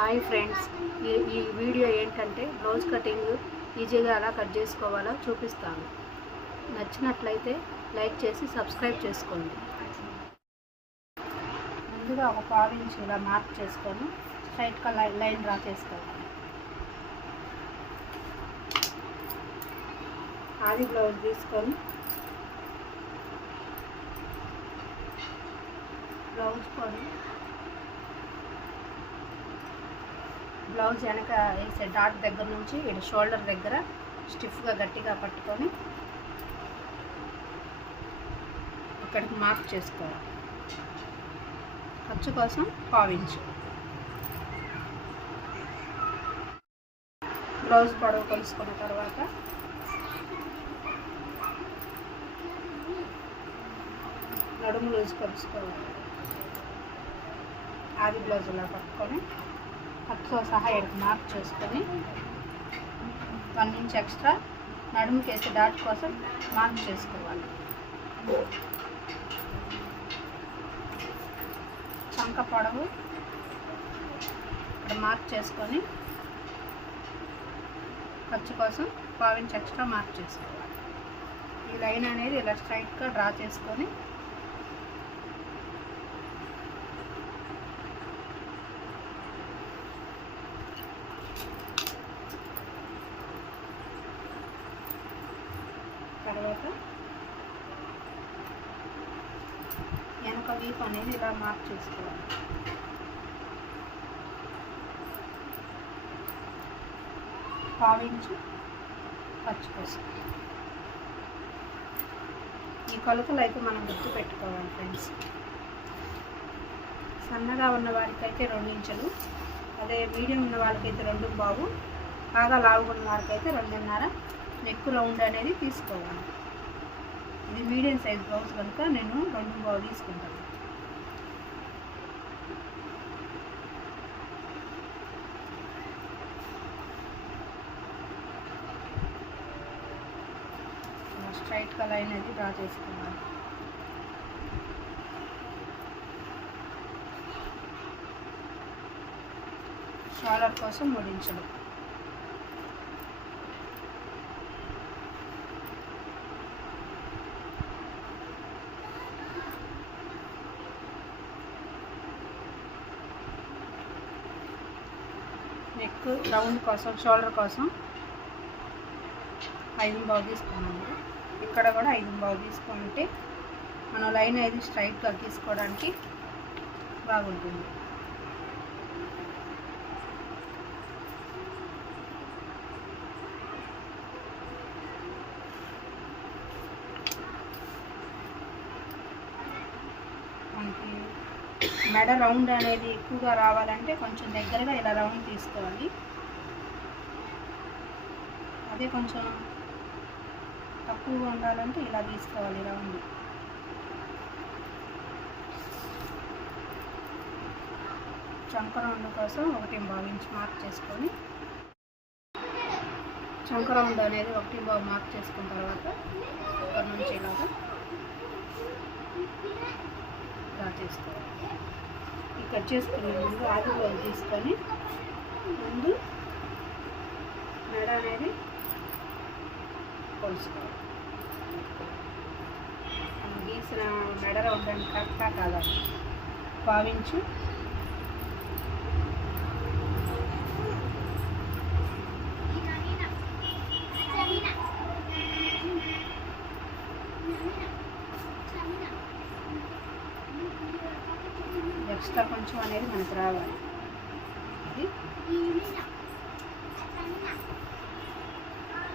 Hi friends, ఈ video ఏంటంటే blouse cutting ఈజీగా ఎలా కట్ చేసుకోవాలో చూపిస్తాను. నచ్చినట్లయితే లైక్ చేసి సబ్స్క్రైబ్ చేసుకోండి. ముందుగా ఒక 1/4 ఇంచ్ ఇలా మార్క్ చేసుకొని స్ట్రైట్గా లైన్ డ్రా చేసుకోవాలి. ఆది బ్లౌజ్ తీసుకొని బ్లౌజ్ వెనక వేసే డాట్ దగ్గర నుంచి ఇటు షోల్డర్ దగ్గర స్టిఫ్గా గట్టిగా పట్టుకొని ఇక్కడికి మార్క్ చేసుకోవాలి. ఖర్చు కోసం 1/4 ఇంచ్. బ్లౌజ్ పొడవు కొలుసుకున్న తర్వాత నడుము లూజ్ కొలుసుకోవాలి. ఆది బ్లౌజ్ ఇలా పట్టుకొని ఖర్చుతో సహా ఇక్కడికి మార్క్ చేసుకొని 1 ఇంచ్ ఎక్స్ట్రా నడుముకి వేసే డాట్ కోసం మార్క్ చేసుకోవాలి. చంక పొడవు ఇక్కడ మార్క్ చేసుకొని ఖర్చు కోసం 1/4 ఇంచ్ ఎక్స్ట్రా మార్క్ చేసుకోవాలి. ఈ లైన్ అనేది ఇలా స్ట్రైట్గా డ్రా చేసుకొని తర్వాత వెనక వీప్ అనేది ఇలా మార్క్ చేసుకోవాలి. పావించు ఖర్చు కోసం. ఈ కొలతలు అయితే మనం గుర్తు పెట్టుకోవాలి ఫ్రెండ్స్. సన్నగా ఉన్న వారికైతే 2 ఇంచులు, అదే మీడియం ఉన్న వాళ్ళకైతే 2.5, బాగా లావుగా ఉన్న వారికైతే 2.5 నెక్ రౌండ్ అనేది తీసుకోవాలి. ఇది మీడియం సైజ్ బ్లౌజ్ కనుక నేను 2.5 తీసుకుంటాను. స్ట్రైట్గా లైన్ అనేది డ్రా చేసుకోవాలి. షోల్డర్ కోసం 3 ఇంచులు. నెక్ రౌండ్ కోసం షోల్డర్ కోసం 5.5 తీసుకున్నాము. ఇక్కడ కూడా 5.5 తీసుకుంటే మనం లైన్ అనేది స్ట్రైట్గా తీసుకోవడానికి బాగుంటుంది. మనకి మెడ రౌండ్ అనేది ఎక్కువగా రావాలంటే కొంచెం దగ్గరగా ఇలా రౌండ్ తీసుకోవాలి. అదే కొంచెం తక్కువగా ఉండాలంటే ఇలా తీసుకోవాలి రౌండ్. చంక రౌండ్ కోసం 1.5 ఇంచ్ మార్క్ చేసుకొని చంక రౌండ్ అనేది 1.5 మార్క్ చేసుకున్న తర్వాత ఇక్కడ నుంచి ఇలాగా డ్రా చేసుకోవాలి. కట్ చేసుకునే ముందు ఆది బ్లౌజ్ తీసుకొని ముందు మెడ అనేది కొలుసుకోవాలి. గీసిన మెడ రౌండ్ కరెక్టా కాదా 1/4 ఇంచు ఎక్స్ట్రా కొంచెం అనేది మనకు రావాలి.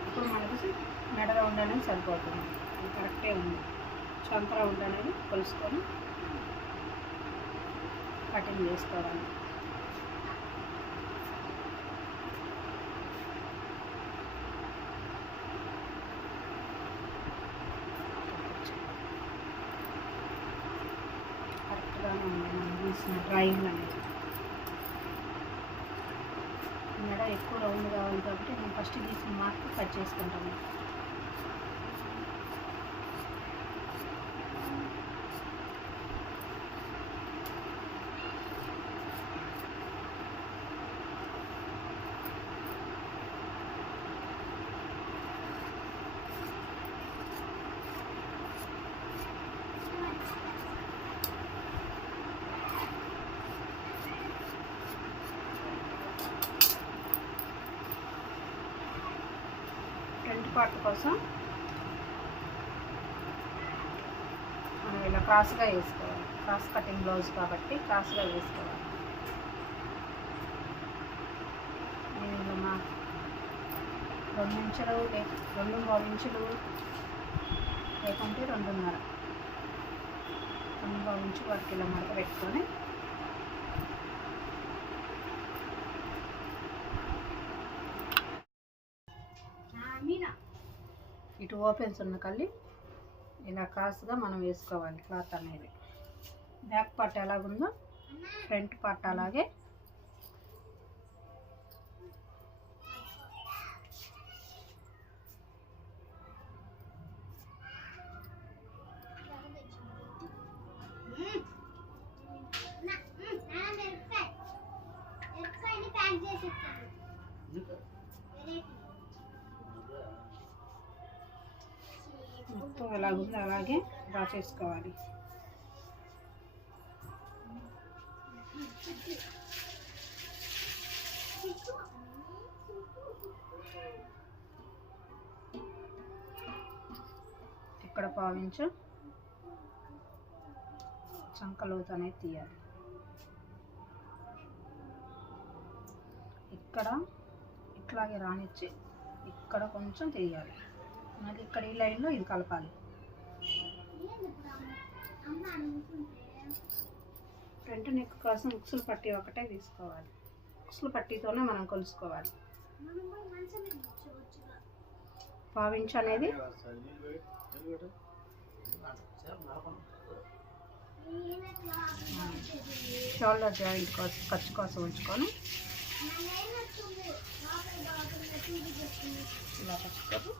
ఇప్పుడు మనకు మెడ రౌండ్ అనేది సరిపోతుంది. అది కరెక్టే ఉంది. చంక రౌండ్ అనేది కొలుసుకొని కటింగ్ చేసుకోవాలి. కరెక్ట్గానే ఉంది మనం గీసిన డ్రాయింగ్ అనేది. మెడ ఎక్కువ రౌండ్ కావాలి కాబట్టి నేను ఫస్ట్ గీసిన మార్క్ కట్ చేసుకుంటాను. పార్ట్ కోసం మనం ఇలా క్రాస్గా వేసుకోవాలి. క్రాస్ కటింగ్ బ్లౌజ్ కాబట్టి క్రాస్గా వేసుకోవాలి. నేను ఇలా మా 2 ఇంచులు 2.5 ఇంచులు లేకుంటే 2.5 ఇంచు వరకు ఇలా మడత పెట్టుకొని ఇటు ఓపెన్స్ ఉన్న కళ్ళి ఇలా క్రాస్గా మనం వేసుకోవాలి. క్లాత్ అనేది బ్యాక్ పార్ట్ ఎలాగుందో ఫ్రంట్ పార్ట్ అలాగే మొత్తం ఎలాగుందో అలాగే డ్రా చేసుకోవాలి. ఇక్కడ 1/4 ఇంచు చంకలోతు అనేది తీయాలి. ఇక్కడ ఇట్లాగే రానిచ్చి ఇక్కడ కొంచెం తీయాలి. మళ్ళీ ఇక్కడ ఈ లైన్లో ఇది కలపాలి. ఫ్రంట్ నెక్ కోసం ఉక్సులు పట్టీ ఒకటే తీసుకోవాలి. ఉక్సులు పట్టీతోనే మనం కొలుసుకోవాలి. 1/4 ఇంచు అనేది షోల్డర్ జాయింట్ కోసం ఖర్చు కోసం ఉంచుకొని ఇలా పట్టుకొని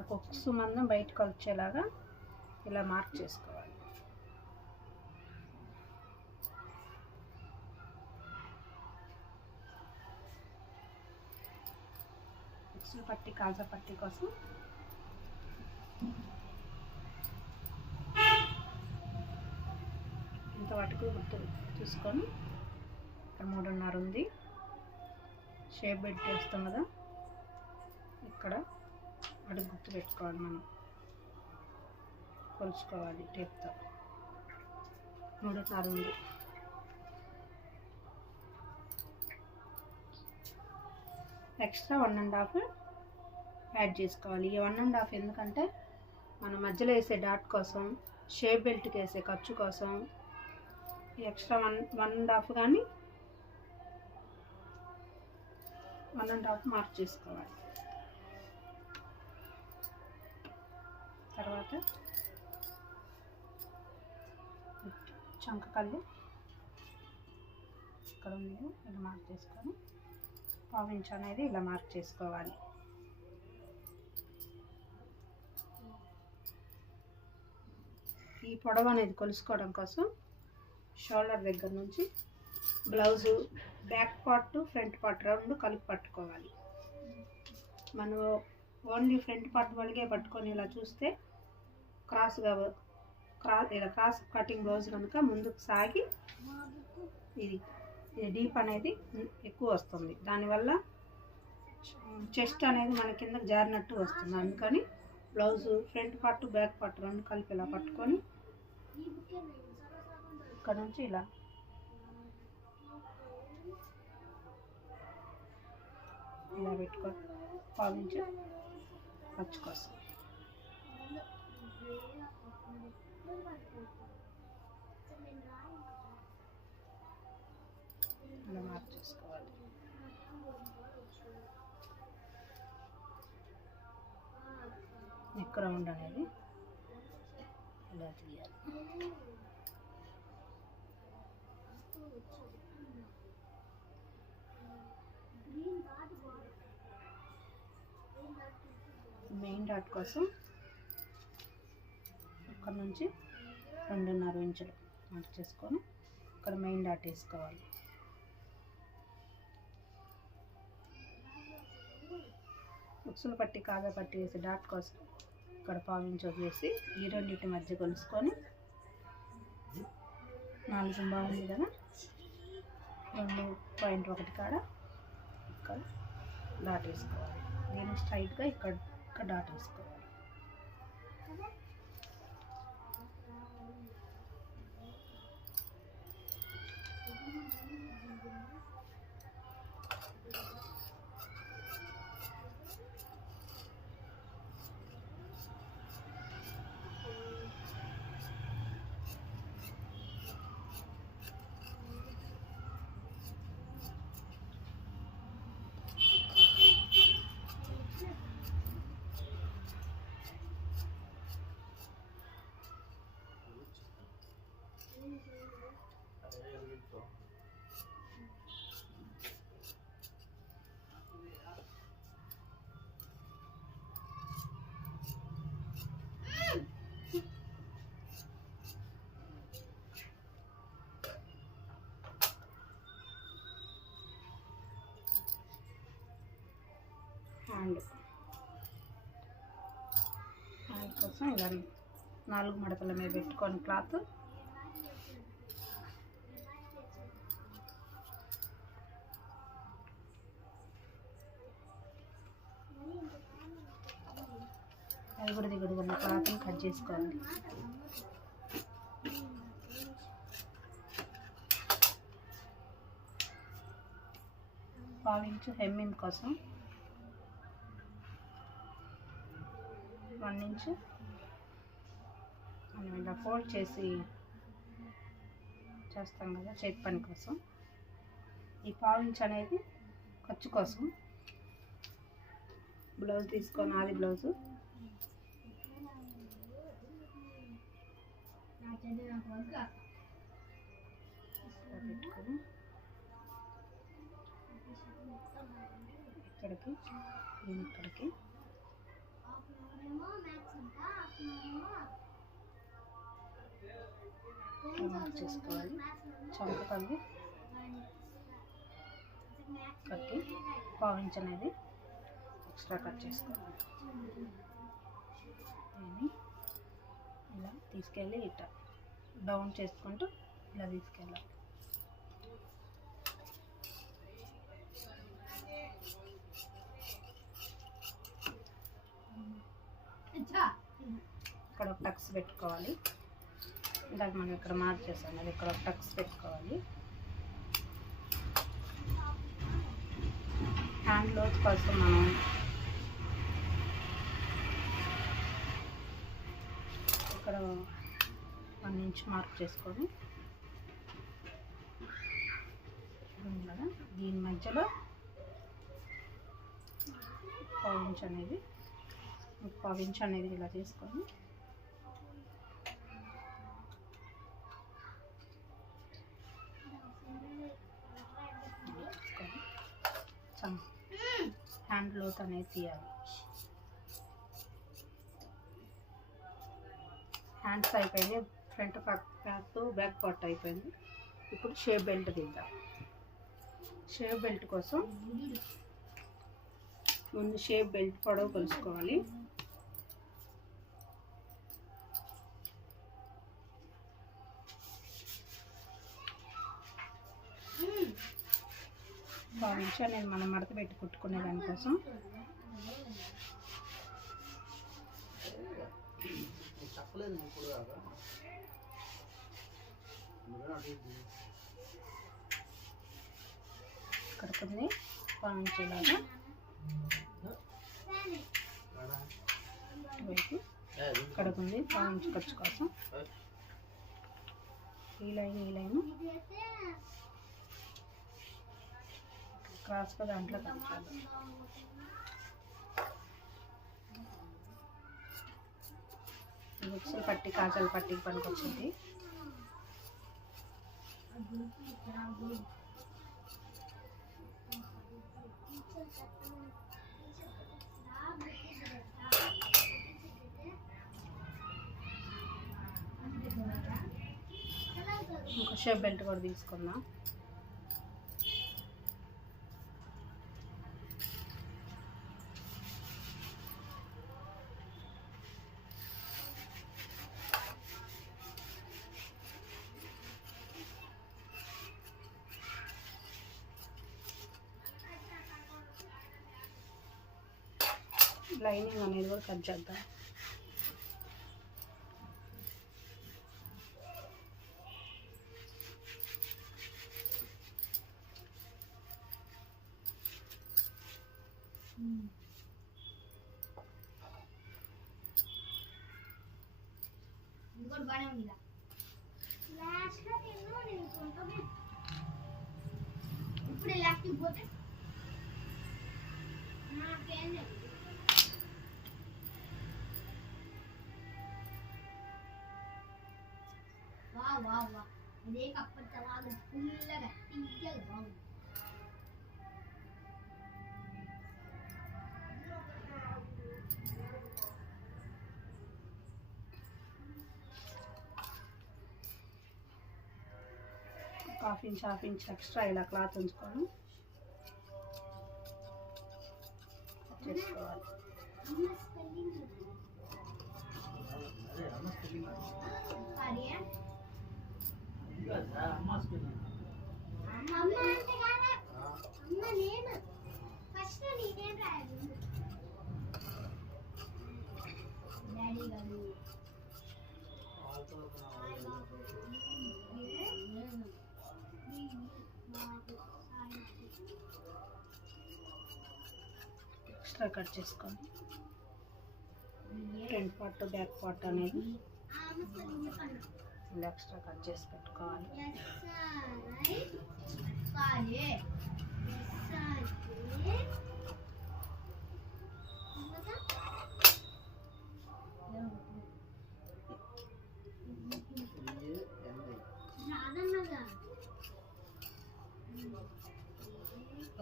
ఒక ఉక్సు మందం బయటకు వచ్చేలాగా ఇలా మార్క్ చేసుకోవాలి. ఉక్సులు పట్టి కాజా పట్టి కోసం ఇంత వాటికి గుర్తు చూసుకొని ఇక్కడ 3.5 ఉంది. షేప్ బెడ్ చేస్తాం కదా, ఇక్కడ అడుగు గుర్తు పెట్టుకోవాలి. మనం కొలుచుకోవాలి టేప్తో. 3.5 ఉంది. ఎక్స్ట్రా 1.5 యాడ్ చేసుకోవాలి. ఈ 1.5 ఎందుకంటే మనం మధ్యలో వేసే డాట్ కోసం, షేప్ బెల్ట్కి వేసే ఖర్చు కోసం ఎక్స్ట్రా 1.5 కానీ 1.5 మార్క్ చేసుకోవాలి. తర్వాత చంక కళ్ళు ఇక్కడ ఉంది, ఇలా మార్క్ చేసుకొని 1/4 ఇంచు అనేది ఇలా మార్క్ చేసుకోవాలి. ఈ పొడవు అనేది కొలుసుకోవడం కోసం షోల్డర్ దగ్గర నుంచి blouse back part front part రెండు కలిపి పట్టుకోవాలి. మనం ఓన్లీ ఫ్రంట్ పార్ట్ వలిగే పట్టుకొని ఇలా చూస్తే ఇలా క్రాస్ కటింగ్ బ్లౌజ్ కనుక ముందుకు సాగి ఇది డీప్ అనేది ఎక్కువ వస్తుంది. దానివల్ల చెస్ట్ అనేది మన కింద జారినట్టు వస్తుంది. అందుకని blouse front part back part రెండు కలిపి ఇలా పట్టుకొని ఇక్కడ నుంచి ఇలా పెట్టుకొని 1/4 ఇంచు ఖర్చు కోసం ఇలా మార్క్ చేసుకోవాలి. నెక్ రౌండ్ అనేది ఇలా తీయాలి. మెయిన్ డాట్ కోసం ఇక్కడ నుంచి 2.5 ఇంచులు మార్క్ చేసుకొని ఇక్కడ మెయిన్ డాట్ వేసుకోవాలి. ఉక్సులు పట్టి కాజా పట్టి వేసి డాట్ కోసం ఇక్కడ 1/4 ఇంచు వదిలేసి ఈ రెండింటి మధ్య కొలుసుకొని 4 బాగుంది కదా, 2.1 కాడ ఇక్కడ డాట్ వేసుకోవాలి. దీన్ని స్ట్రైట్గా ఇక్కడ డాట్ వేసుకోవాలి. హ్యాండ్ కోసం ఇలా 4 మడతల మీద పెట్టుకొని క్లాత్ ఎగుడు దిగుడు ఉన్న క్లాత్ని కట్ చేసుకోవాలి. పావించు హెమ్మింగ్ కోసం 1 ఇంచ్ మనం ఇలా ఫోల్డ్ చేసి చేస్తాం కదా చేతి పని కోసం. ఈ పావించ్ అనేది ఖర్చు కోసం. బ్లౌజ్ తీసుకొని ఆది బ్లౌజు పెట్టుకొని ఇక్కడికి ఇక్కడికి మార్క్ చేసుకోవాలి. చంపకండి కట్టి పావించ్ అనేది ఎక్స్ట్రా కట్ చేసుకోవాలి. దీన్ని ఇలా తీసుకెళ్ళి ఇట్లా డౌన్ చేసుకుంటూ ఇలా తీసుకెళ్ళాలి. ఇక్కడ ఒక టక్స్ పెట్టుకోవాలి. ఇందాక మనం ఇక్కడ మార్క్ చేసాం అది ఇక్కడ ఒక టక్స్ పెట్టుకోవాలి. హ్యాండ్ లోత్ కోసం మనం ఇక్కడ 1 ఇంచ్ మార్క్ చేసుకొని దీని మధ్యలో 1 ఇంచ్ అనేది 1 ఇంచ్ అనేది ఇలా చేసుకొని హ్యాండ్ లోత్ అనేది తీయాలి. హ్యాండ్స్ అయిపోయింది, ఫ్రంట్ పార్ట్ బ్యాక్ పార్ట్ అయిపోయింది. ఇప్పుడు షేప్ బెల్ట్ తీద్దాం. షేప్ బెల్ట్ కోసం ముందు షేప్ బెల్ట్ పొడవు కొలుసుకోవాలి. భావించి నేను మనం మడత పెట్టి కుట్టుకునే దానికోసం ఇక్కడికి భావించేలాగా ఇక్కడికి ఉంది భావించి ఖర్చు కోసం ఈ లైన్ క్రాస్గా దాంట్లో కట్టాలి. మిక్సీ పట్టి కాజల్ పట్టికి పనికొచ్చింది. ఇంకా షేప్ బెల్ట్ కూడా తీసుకుందాం. లైనింగ్ అనేది కూడా కట్ చేద్దాం. ఇప్పుడు ఎలాస్టిక్ పోతే వా ఇదే కప్పట్లాగా ఫుల్గా తీయగా బాగుంది. హాఫ్ ఇంచ్ ఎక్స్ట్రా ఇలా క్లాత్ ఉంచుకొని చేసుకోవాలి. ఎక్స్ట్రా కట్ చేసుకోండి. ఫ్రంట్ పార్ట్ బ్యాక్ పార్ట్ అనేది ఇలా ఎక్స్ట్రా కట్ చేసి పెట్టుకోవాలి.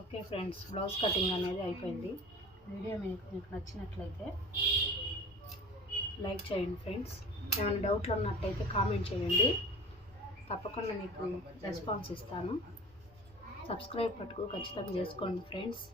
ఓకే ఫ్రెండ్స్, బ్లౌజ్ కటింగ్ అనేది అయిపోయింది. వీడియో మీకు నచ్చినట్లయితే లైక్ చేయండి ఫ్రెండ్స్. ఏమైనా డౌట్లు ఉన్నట్టయితే కామెంట్ చేయండి, తప్పకుండా మీకు రెస్పాన్స్ ఇస్తాను. సబ్స్క్రైబ్ పట్టుకు ఖచ్చితంగా చేసుకోండి ఫ్రెండ్స్.